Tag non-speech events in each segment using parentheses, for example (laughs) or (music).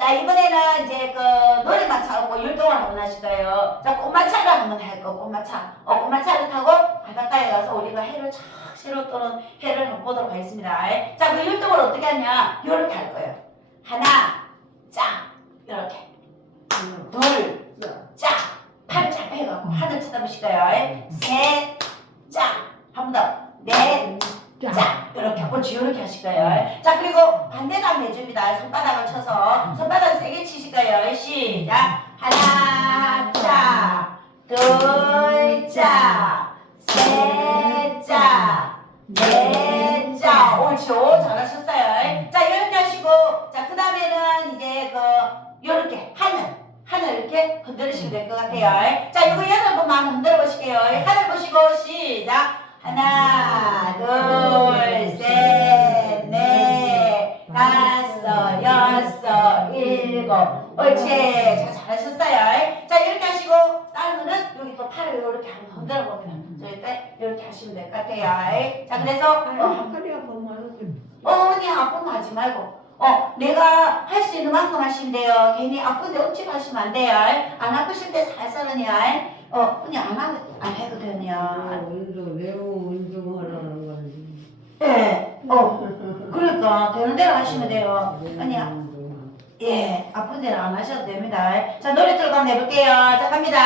자, 이번에는 이제 그 노래만 차고 율동을 한번 하실 거예요. 자, 꽃마차를 한번 할 거, 꽃마차. 어, 꽃마차를 타고 바닷가에 가서 우리가 해를 쫙 새로 떠는 해를 보도록 하겠습니다. 자, 그 율동을 어떻게 하냐? 요렇게 할 거예요. 하나, 짝, 요렇게. 둘, 짝. 팔을 잘 펴갖고 하늘 쳐다보실 거예요. 셋, 짝. 한 번 더. 넷, 자, 이렇게 옳지 이렇게 하실 거예요. 자, 그리고 반대도 한번 해줍니다. 손바닥을 쳐서 손바닥 세게 치실 거예요. 시작. 하나, 자, 둘, 자, 셋, 자, 넷, 자, 오, 잘하셨어요. 자, 이렇게 하시고, 자, 그 다음에는 이제 그 요렇게 하늘. 하늘 이렇게 흔들으시면 될 것 같아요. 자, 이거 여덟 번만 흔들어 보실게요. 하늘 보시고 시작. 하나, 둘, 다섯, 여섯, 일곱. 옳지. 자, 잘하셨어요. 자, 이렇게 하시고, 다음은 여기 또 팔을 이렇게 한번 흔들어 봅니다. 저희 때 이렇게 하시면 될 것 같아요. 자, 그래서, 어, 허리가 보면 어, 아프면 하지 말고. 어, 내가 할 수 있는 만큼 하시면 돼요. 괜히 아픈데 억지로 하시면 안 돼요. 안 아프실 때 살살은요. 어, 언니 안, 하, 안 해거든요. 운동 매우 운동하라는 거지. 예, 어, (laughs) 그러니까 되는 대로 하시면 돼요. 아니야. 예, 아픈 데는 안 하셔도 됩니다. 자, 노래 들고 한번 해볼게요. 자, 갑니다.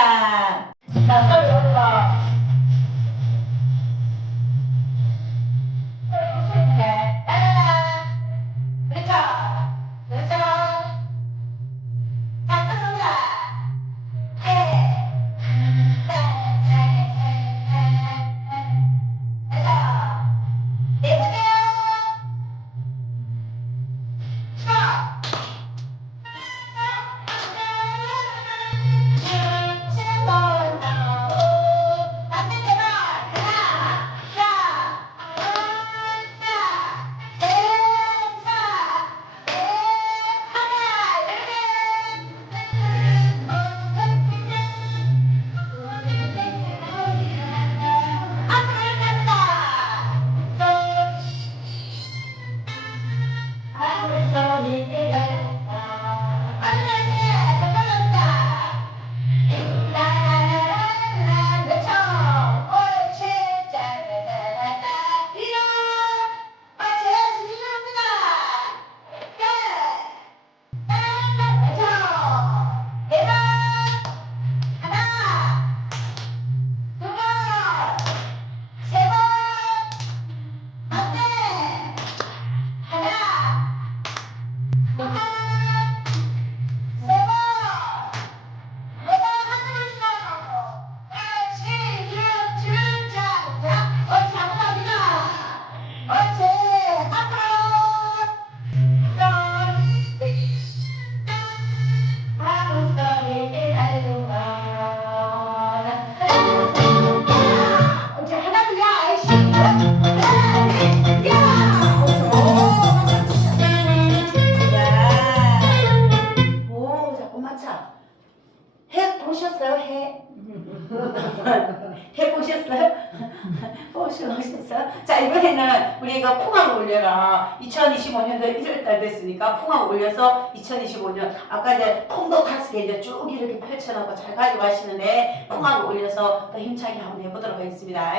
맞춰. 해 보셨어요? 해? (laughs) 해 보셨어요? (laughs) 보셨어요? 자 이번에는 우리 이거 풍악 올려라 2025년도 1월달 됐으니까 풍악 올려서 2025년 아까 이제 다섯 개 이제 쭉 이렇게 펼쳐놓고 잘 가지고 가시는데 풍악 올려서 더 힘차게 한번 해보도록 하겠습니다